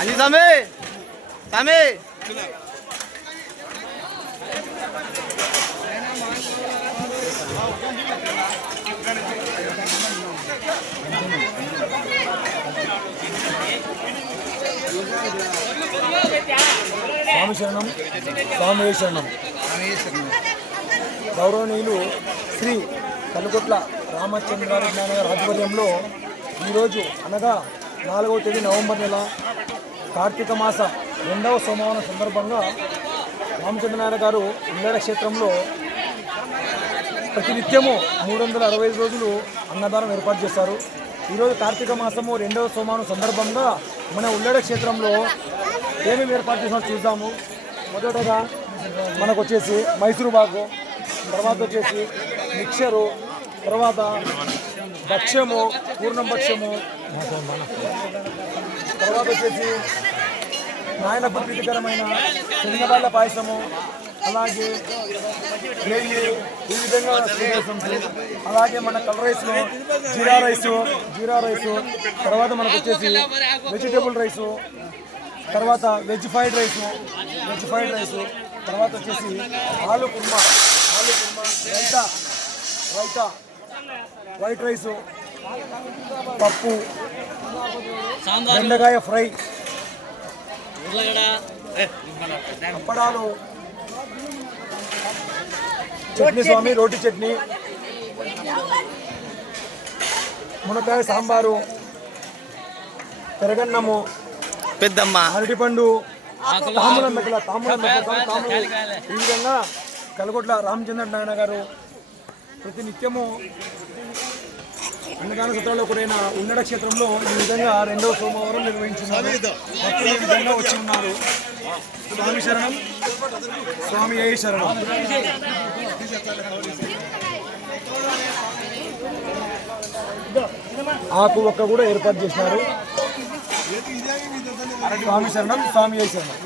Ani Sami, Sami. స్వామి శరణం, స్వామి శరణం. గౌరవనీయులు శ్రీ కలుగొట్ల రామచంద్రారెడ్డి నాయన గారి ఆధ్వర్యంలో ఈరోజు అనగా 4వ తేదీ నవంబర్ నెల కార్తీక మాస 2వ సోమవారం సందర్భంగా రామచంద్రనారాయణ గారు ఉల్లేడ క్షేత్రంలో ప్రతినిత్యము 365 రోజులు అన్నదానం ఏర్పాటు చేశారు. ఈరోజు కార్తీక మాసము 2వ సోమవారం సందర్భంగా మన ఉల్లేడ క్షేత్రంలో ఏమేమి ఏర్పాటు చేసినా చూద్దాము. మొదటగా మనకు వచ్చేసి మైసూరు బాగు, తర్వాత వచ్చేసి మిక్చరు, తర్వాత భక్ష్యము, పూర్ణం భక్ష్యము, తర్వాత వచ్చేసి నాయనకు ప్రీతికరమైన శనగబాళ్ళ పాయసము, అలాగే నెయ్యి, ఈ విధంగా అలాగే మన కలర్ రైస్లో జీరా రైసు, తర్వాత మనకు వచ్చేసి వెజిటేబుల్ రైసు, తర్వాత వెజ్ ఫ్రైడ్ రైసు, తర్వాత వచ్చేసి ఆలు కుర్మా, రైతా, వైట్ రైసు, పప్పు, బెండకాయ ఫ్రై, అప్పడాలు, చట్నీ స్వామి, రోటి చట్నీ, మునక్కాయ సాంబారు, పెరగన్నము, పెద్దమ్మ, అరటిపండు, తాముల మెక్కల, ఈ విధంగా కలగొట్ల రామచంద్ర నాయన గారు ప్రతినిత్యము అన్నదాన సత్రంలో కూడిన ఉన్నడ క్షేత్రంలో ఈ విధంగా 2వ సోమవారం నిర్వహించున్నారు. భక్తులు ఈ విధంగా వచ్చి ఉన్నారు. స్వామి శరణం, స్వామి ఏ శరణం. ఆకు ఒక్క కూడా ఏర్పాటు చేసినారు. స్వామి శరణం, స్వామి ఏ శరణం.